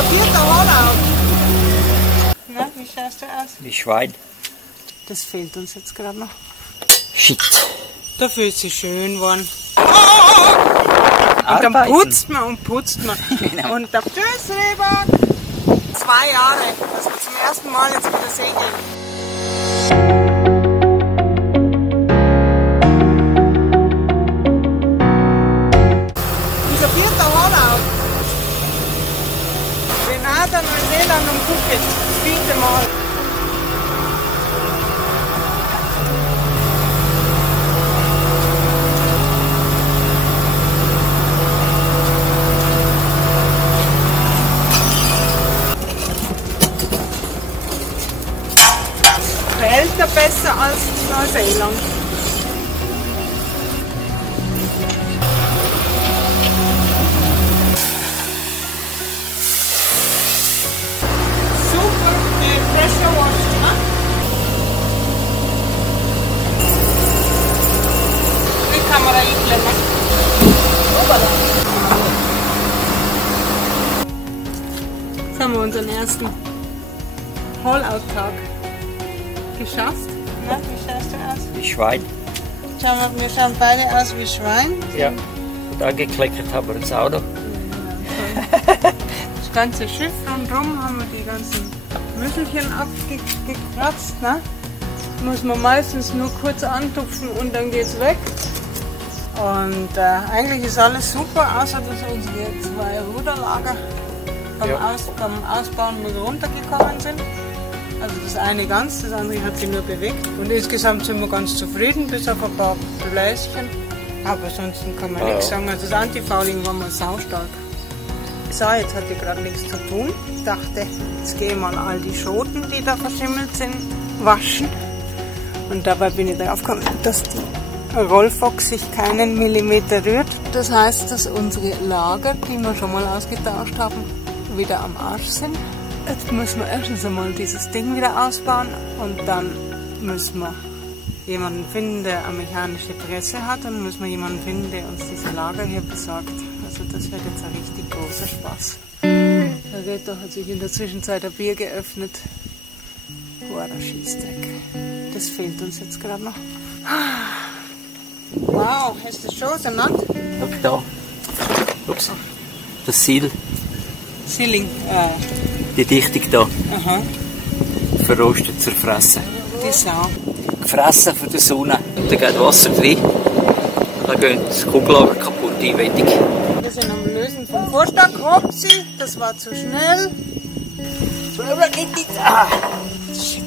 Unser vierter Rollout. Na, wie schaust du aus? Wie Schwein. Das fehlt uns jetzt gerade noch. Shit. Dafür ist sie schön geworden. Und dann putzt man und putzt man. Genau. Und der Tschüss, Rehbock. 2 Jahre, dass wir zum ersten Mal jetzt wieder segeln. Unser vierter Rollout. Grenada, Neuseeland und Phuket. Das 4. Mal. Behält er besser als Neuseeland. Super, die Pressure Wash, ne? Die Kamera einklemmen. Jetzt haben wir unseren ersten Haul-Out-Tag geschafft. Na, wie schaust du aus? Wie Schwein. Wir schauen beide aus wie Schwein. Ja. Und angekleckert haben wir das Auto. Das ganze Schiff rundherum haben wir die ganzen Müsselchen abgekratzt. Ne? Muss man meistens nur kurz antupfen und dann geht's weg. Und eigentlich ist alles super, außer dass unsere 2 Ruderlager beim Ausbauen nur runtergekommen sind. Also das eine ganz, das andere hat sich nur bewegt. Und insgesamt sind wir ganz zufrieden, bis auf ein paar Bläschen. Aber ansonsten kann man nichts sagen. Also das Antifouling war mal saustark. So, jetzt hatte ich gerade nichts zu tun. Ich dachte, jetzt gehe ich mal all die Schoten, die da verschimmelt sind, waschen. Und dabei bin ich darauf gekommen, dass die Rollfox sich keinen Millimeter rührt. Das heißt, dass unsere Lager, die wir schon mal ausgetauscht haben, wieder am Arsch sind. Jetzt müssen wir erstens einmal dieses Ding wieder ausbauen und dann müssen wir jemanden finden, der eine mechanische Presse hat, und müssen wir jemanden finden, der uns diese Lager hier besorgt. Also das wird jetzt ein richtig großer Spaß. Der Reto hat sich in der Zwischenzeit ein Bier geöffnet. Boah, der Schießdeck. Das fehlt uns jetzt gerade noch. Wow, hast du das schon genannt? Guck da. Ups. Das Seal. Sealing. Die Dichtung da. Aha. Verrostet, zerfressen. Die Sau. Gefressen von der Sonne. Da geht Wasser drin. Dann geht das Kugellager kaputt, einwendig. Wir sind am Lösen vom Vorstock. Upsi, das war zu schnell. Shit.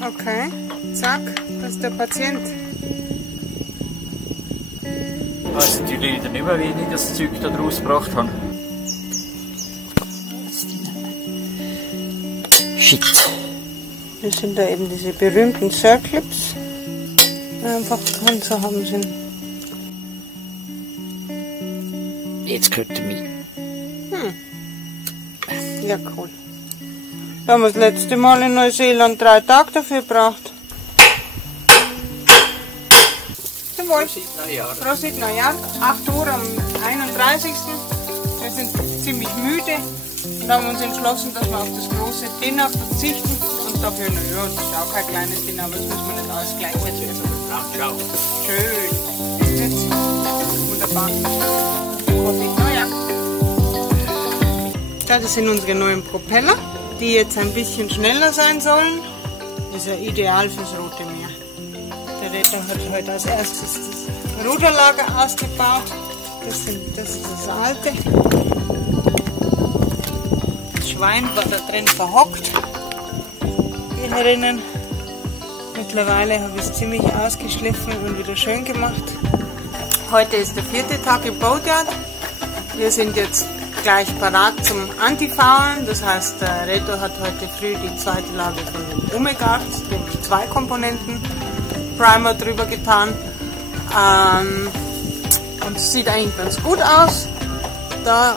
Okay, zack, das ist der Patient. Ich weiss natürlich wieder nicht mehr, wie ich das Zeug da draus gebracht habe. Shit. Das sind da eben diese berühmten Circlips, die einfach dran zu haben sind. Jetzt gehört er mir. Ja, cool. Da haben wir das letzte Mal in Neuseeland 3 Tage dafür gebraucht. Zum Wohl. Prosit Neujahr. 8 Uhr am 31. Wir sind ziemlich müde und haben uns entschlossen, dass wir auf das große Dinner verzichten. Und dafür, naja, das ist auch kein kleines Dinner, aber das müssen wir nicht ausgleichen. Schön. Ist jetzt wunderbar. Prosit Neujahr. Das sind unsere neuen Propeller, die jetzt ein bisschen schneller sein sollen. Das ist ja ideal fürs Rote Meer. Der Reto hat heute als erstes das Ruderlager ausgebaut. Das ist das alte. Das Schwein war da drin verhockt. Hier herinnen. Mittlerweile habe ich es ziemlich ausgeschliffen und wieder schön gemacht. Heute ist der 4. Tag im Boatyard. Wir sind jetzt gleich parat zum Antifoulen. Das heißt, der Reto hat heute früh die zweite Lage von dem Omegard, den 2 Komponenten Primer drüber getan. Und es sieht eigentlich ganz gut aus. Da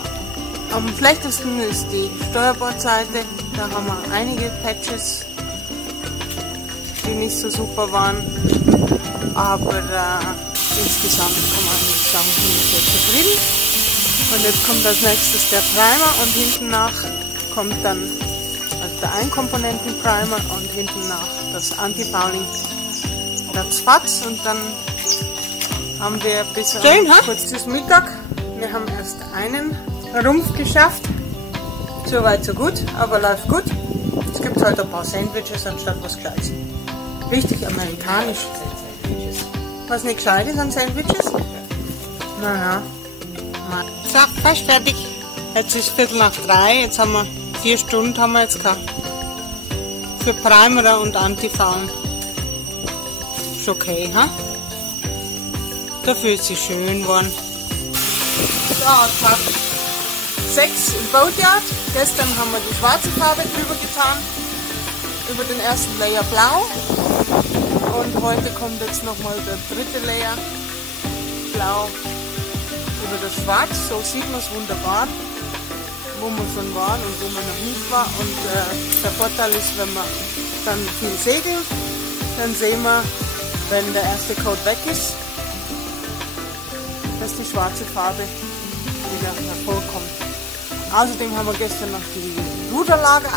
am schlechtesten ist die Steuerbordseite. Da haben wir einige Patches, die nicht so super waren. Aber insgesamt kann man nicht sagen, bin ich sehr zufrieden. Und jetzt kommt als nächstes der Primer und hinten nach kommt dann also der Einkomponenten-Primer und hinten nach das Anti-Fouling Ratzfatz und dann haben wir bis kurz bis Mittag. Wir haben erst einen Rumpf geschafft. So weit so gut, aber läuft gut. Es gibt halt ein paar Sandwiches anstatt was Gescheites. Richtig amerikanisch. Was nicht gescheit ist an Sandwiches? Naja. So, fast fertig. Jetzt ist 2:45. Jetzt haben wir 4 Stunden haben wir jetzt gehabt. Für Primer und Anti-Fouling. Ist okay, ha? Dafür ist sie schön geworden. So, Tag 6 im Boatyard. Gestern haben wir die schwarze Farbe drüber getan. Über den ersten Layer blau. Und heute kommt jetzt nochmal der dritte Layer blau über das Schwarz. So sieht man es wunderbar, wo wir schon waren und wo man noch nicht war. Und der Vorteil ist, wenn wir dann viel segeln, dann sehen wir, wenn der erste Coat weg ist, dass die schwarze Farbe wieder hervorkommt. Außerdem haben wir gestern noch die Ruderlage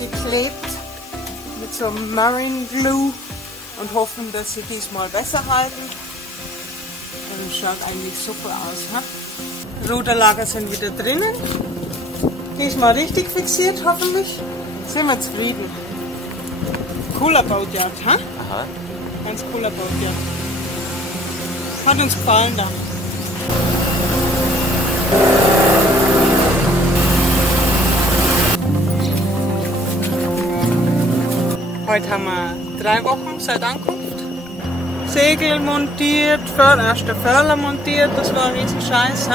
eingeklebt mit so einem Marine Glue und hoffen, dass sie diesmal besser halten. Das schaut eigentlich super aus. Ha? Ruderlager sind wieder drinnen. Diesmal richtig fixiert, hoffentlich. Sind wir zufrieden. Cooler Boatyard, ha? Aha. Ganz cooler Boatyard. Hat uns gefallen da. Heute haben wir 3 Wochen seit Ankunft. Segel montiert, erster Förler montiert, das war ein riesen Scheiß.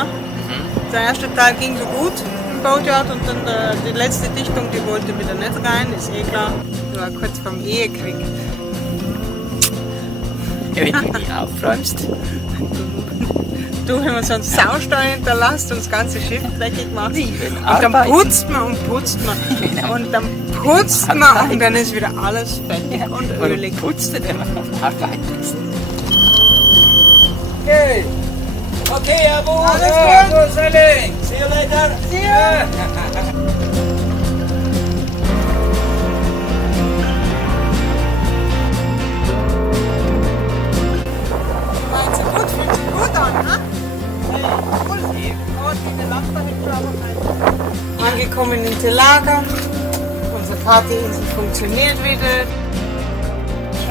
Der erste Teil ging so gut im Boatyard und dann die letzte Dichtung, die wollte wieder nicht rein, ist eh klar. Das war kurz vorm Ehekrieg. Ja, wenn du nicht aufräumst. Du, wenn man so einen Saustall hinterlässt und das ganze Schiff dreckig macht. Und dann putzt man und putzt man. Und dann putzt man und dann ist wieder alles fettig und ölig. Und putzt du, wenn man arbeitest. Okay. Okay, Abo. Alles gut. Sailing. See you later. See you. Meint sie gut? Fühlt sich gut an, ne? Cool. Und wie eine Lampe mit angekommen in Telaga. Unsere Partyinsel funktioniert wieder.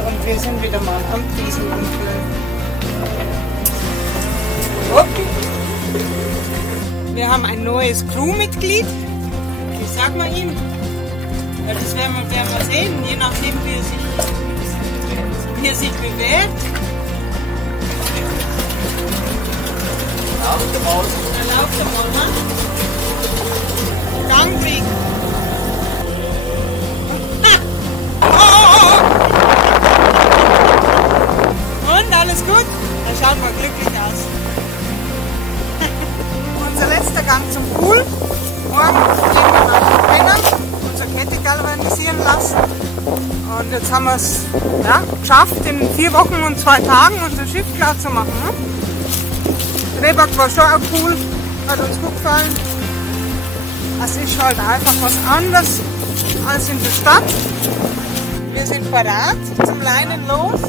Und wir sind wieder mal am Wiesenumfüllen. Wir haben ein neues Crewmitglied. Wie sagt man ihm? Ja, das werden wir sehen, je nachdem wie er sich bewährt. Erlaubt mal, ne? Gangweg. Und alles gut? Er schaut mal glücklich aus. Unser letzter Gang zum Pool. Morgen gehen wir nach Penang, unsere Kette galvanisieren lassen. Und jetzt haben wir es geschafft, in 4 Wochen und 2 Tagen unser Schiff klar zu machen. Ne? Rehbock war schon auch cool, hat uns gut gefallen. Es ist halt einfach was anderes als in der Stadt. Wir sind parat zum Leinen los.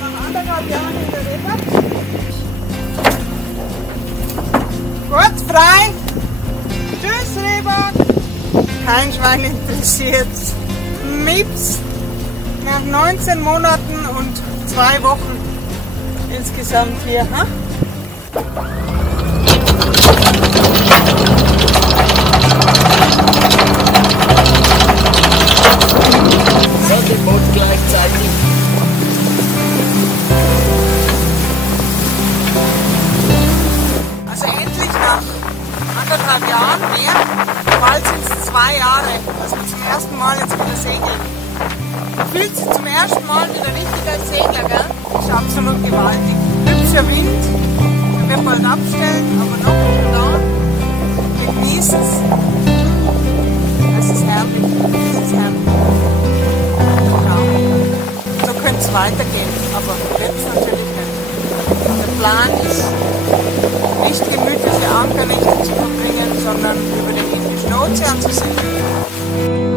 Nach 1,5 Jahren in der Rehbock. Gut, frei. Tschüss, Rehbock. Kein Schwein interessiert. Mips. Nach 19 Monaten und 2 Wochen insgesamt hier. Ha? Boot gleichzeitig. Also endlich nach 1,5 Jahren mehr, bald sind es 2 Jahre, dass wir zum ersten Mal jetzt wieder segeln. Man fühlt sich zum ersten Mal wieder richtig als Segler, gell? Das ist absolut gewaltig. Hübscher Wind, der wird bald abstellen, aber noch da. Wir genießen es. Es ist herrlich. Es ist herrlich. Ja. So könnte es weitergehen, aber wird es natürlich nicht. Der Plan ist, nicht zu verbringen, sondern über den Indischen Ozean zu segeln.